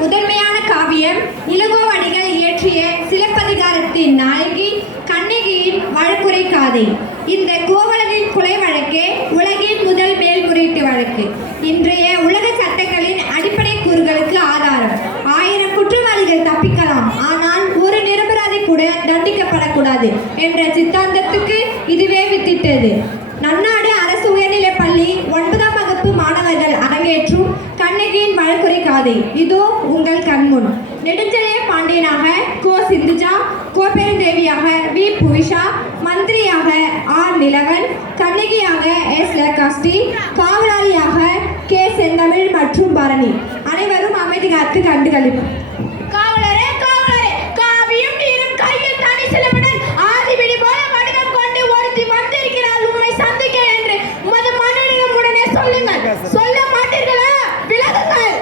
முதன்மையான காவியம் இளங்கோவடிகள் இயற்றிய சிலப்பதிகாரத்தின் நாயகி கண்ணகியின் வழக்குரை காதை. இந்த கோவலனின் கொலை வழக்கே உலகின் முதல் மேல்முறையீட்டு வழக்கு. இன்றைய உலக சட்டங்களின் அடிப்படை கூறுகளுக்கு ஆதாரம். 1000 குற்றவாளிகள் தப்பிக்கலாம், ஆனால் ஒரு நிரபராதி கூட தண்டிக்கப்படக்கூடாது என்ற சித்தாந்தத்துக்கு இதுவே வித்திட்டது. நன்னாடு அரசு உயர்நிலைப் பள்ளி 9ஆம் வகுப்பு மாணவர்கள் அரங்கேற்றும் கண்ணகியின் வழக்குரை காதை இதோ உங்கள் கண்முன். நெடுஞ்செழிய பாண்டியனாக கோ சிந்துஜா, கோப்பெருந்தேவியாக வி புவிஷா, மந்திரியாக ஆர் நிலவன், கண்ணகியாக எஸ் லகாஸ்டி, காவலாளியாக கே செந்தமிழ் மற்றும் பரணி. அனைவரும் அமைதி காத்து கண்டுகளிப்பு. காவலரே காவலரே, காவியும் நீரும் கையில் தனி சிலமுடன் ஆதிபிடி போல வடிவம் கொண்டு ஒருத்தி வந்திருக்கிறாள் உம்மை சந்திக்க என்று உமது மன்னனிடம் உடனே சொல்லுங்கள். சொல்ல மாட்டீர்களா? விலகுங்கள்.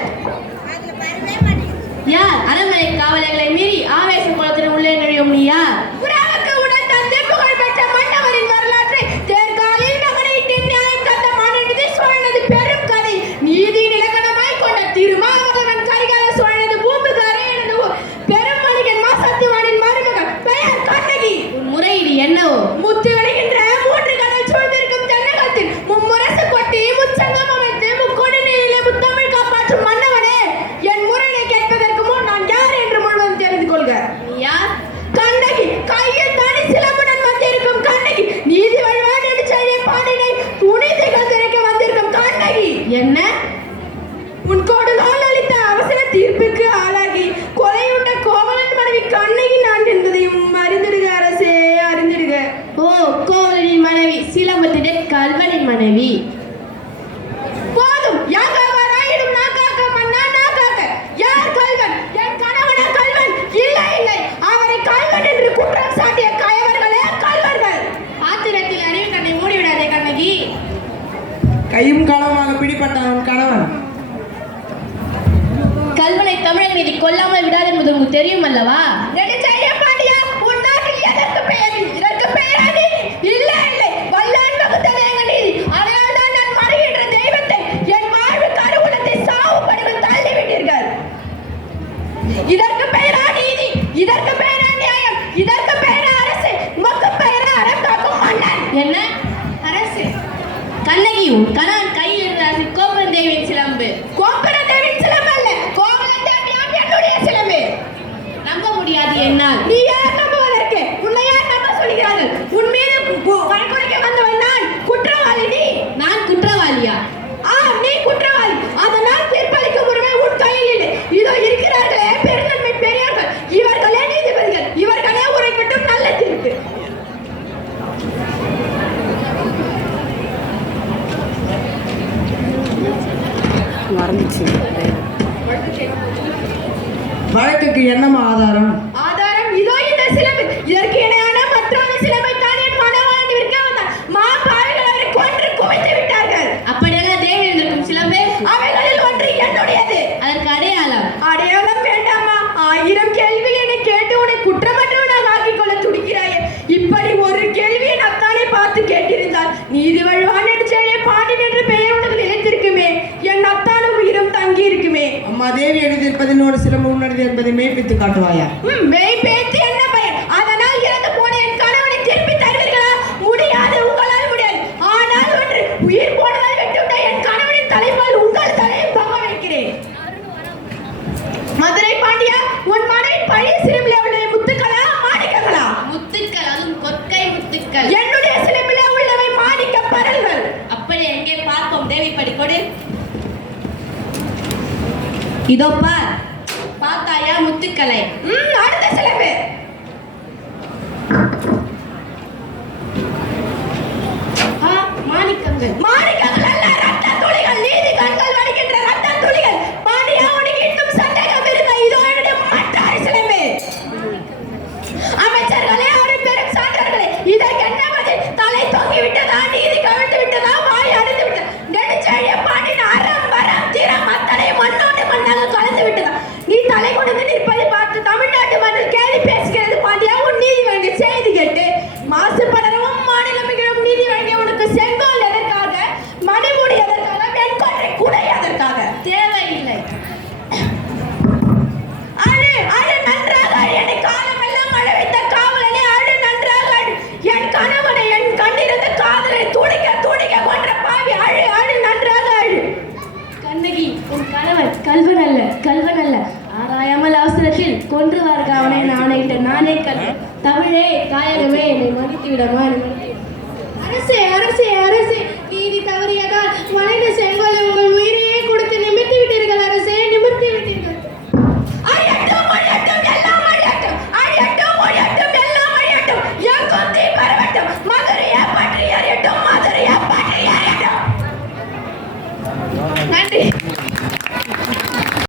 யார் அரண்மனை காவலர்களை மீறி ஆவேச குளத்தில் உள்ளே நுழையும் நீ யார்? புறாவுக்கு உடன் தந்து புகழ் பெற்ற மன்னவரின் வரலாற்றை தேர்காலில் நகரிட்டு நியாயம் கட்ட மாநிலத்தை சோழனது பெரும் கதை நீதியின் இலக்கணமாய் கொண்ட திருமாவளவன் கரிகால சோழனது பூம்புகாரே எனது பெரும் மணிகன் மாசத்திவானின் மருமகள் பெயர் கண்ணகி. உன் முறையீடு என்னவோ? முத்து விளைகின்ற 3 கடல் சூழ்ந்திருக்கும் தென்னகத்தில் மும்முரசு கொட்டி முச்சங்கம் அமைத்து முக்கொடிநிலையிலே முத்தமிழ் காப்பாற்றும் மன்னவனே, என் முறையை கேட்பதற்கு முன் நான் யார் என்று முழுவதும் தெரிந்து கொள்க. நீ யார்? கண்ணகி, கையில் தனி சிலம்புடன் வந்திருக்கும் கண்ணகி, நீதி வழிவான் என்று செய்ய பாண்டினை துணிதைகள் திரைக்க வந்திருக்கும் கண்ணகி. என்ன? உன் கொடுநாள் அளித்த அவசர தீர்ப்புக்கு ஆளாகி கொலையுண்ட கோவலன் மனைவி கண்ணகி நான் என்பதையும் அறிந்திடுக அரசே, அறிந்திடுக. ஓ, கோவலனின் மனைவி, சிலம்பத்தின் கல்வனின் மனைவி. போதும், யாக்காக நாக்காக்க மன்னா நாக்காக்க. யார் கல்வன்? என் கணவனா கல்வன்? இல்லை இல்லை, அவரை கல்வன் என்று குற்றம் சாட்டிய கயவர்களே கல்வர்கள். ஆத்திரத்தில் அறிவு கண்ணை மூடிவிடாதே கண்ணகி. கையும் காலமாக பிடிப்பட்டான் கணவன். கல்வனை தமிழர் மீது கொல்லாமல் விடாது என்பது உங்களுக்கு தெரியும் அல்லவா? நெடுஞ்செழிய பாண்டியா, உன் நாட்டில் எதற்கு பெயர்? இதற்கு பெயராது? இல்லை இல்லை, வல்லான் வகுத்ததேங்க நீதி. அதனால்தான் நான் மறைகின்ற தெய்வத்தை என் வாழ்வு கருவூலத்தை சாவு படுவில் தள்ளிவிட்டீர்கள். இதற்கு பெயரா நீதி? இதற்கு பெயரா நியாயம்? இதற்கு பெயரா அரசு? உமக்கு பெயரா அறம் காக்கும் மன்னன்? என்ன அரசு? கண்ணகி, உன் கணவன் கையில் இருந்த கோப்பெருந்தேவியின் சிலம்பு. கோப்பெருந்தேவியின் சிலம்பு அல்ல, கோவலந்தேவியாம் என்னுடைய சிலம்பு. நம்ப முடியாது என்னால். நீ யார் நம்புவதற்கு? உன்னை யார் நம்ப சொல்கிறார்கள்? உன் மீது வழக்குரைக்க வந்தவன் நான். குற்றவாளி நீ. நான் குற்றவாளியா? நீ குற்றவாளி. அதனால் தீர்ப்பளிக்கும் உரிமை உன் கையில் இல்லை. இதோ இருக்கிறார்களே பெருந்தன்மை பெரியார்கள், இவர்களே நீதிபதிகள். இவர்களே உரைக்கட்டும் நல்ல தீர்ப்பு. வழக்குக்கு என்னமா ஆதாரம்? ஆதாரம் இதோ இந்த சிலம்பு. இதற்கு இணையான மற்றொரு சிலம்பை தான் என் மனவாண்டி விற்க வந்தார். பாவிகள் அவரை கொன்று குவித்து விட்டார்கள். அப்படியெல்லாம் தேவி இருந்திருக்கும் சிலம்பே. அவைகளில் ஒன்று என்னுடையது. அதற்கு அடையாளம்? அடையாளம் வேண்டாமா? 1000 கேள்வி என்னை கேட்டு உன்னை குற்றமற்றவனாக ஆக்கிக் கொள்ள துடிக்கிறாயே. இப்படி ஒரு கேள்வியை நத்தானே பார்த்து கேட்டிருந்தால் நீதி வழுவான் நெடுஞ்செழிய பாண்டியன் என்ற பெயர் உனக்கு நிலைத்திருக்குமே. என் நத்தானும் உயிரும் தங்கி இருக்குமே. அம்மா தேவி எழுதியிருப்பதினோடு சிலம்பு உன்னது என்பதை மெய்ப்பித்து காட்டுவாயா? மெய் பேச்சு என்ன பயன்? அதனால் இறந்து போன என் கணவனை திருப்பி தருவீர்களா? முடியாது, உங்களால் முடியாது. ஆனால் ஒன்று, உயிர் போனதால் வெட்டுவிட்ட என் கணவனின் தலைப்பால் உங்கள் தலையை பங்க வைக்கிறேன். மதுரை பாண்டியா, உன் மனைவின் பழைய சிலம்பிலே உள்ளவை முத்துக்களா மாணிக்கங்களா? முத்துக்கள், அதுவும் கொற்கை முத்துக்கள். என்னுடைய சிலம்பிலே உள்ளவை மாணிக்க பரல்கள். அப்படி எங்கே பார்ப்போம் தேவி, படி கொடு. இதோ பார். பார்த்தாயா முத்துக்களை? அடுத்த சிலம்பு. மாணிக்கங்கள். மாணிக்கங்கள் அல்ல, ரத்த துளிகள். நீதி கண்கள் வடிக்கின்ற ரத்த துளிகள். பாண்டியா, உனக்கு இன்னும் சந்தேகம் இருக்கா? இதோ என்னுடைய மட்டாரி சிலம்பு. அமைச்சர்களே, அவரின் பெரும் சான்றர்களே, இதற்கு என்ன பதில்? தலை தொங்கி விட்டதா? நீதி கவிழ்ந்து விட்டதா? வாய் அடைந்து விட்டதா? நெடுஞ்செழிய பாண்டியன் அறம் வரம் திறம் அத்தனை மண்ணோடு மண்ணாக கலந்து விட்டதா? நீ தலை கொடுத்து நிற்பதை பார்த்து தமிழ்நாட்டு மன்னர் கேலி பேசுகிறது. பாண்டியா, உன் நீதி வழங்கிய செய்தி கேட்டு மாசு படரவும் மாநிலம் மிகவும் நீதி வழங்கிய உனக்கு செங்கோல் எதற்காக? மன கண்ணை தமிழே தாயகமே என்னை மன்னித்து விடமா அரசே அரசே அரசே நீதி தவறியதால் வளைந்த செங்கோலை உங்கள்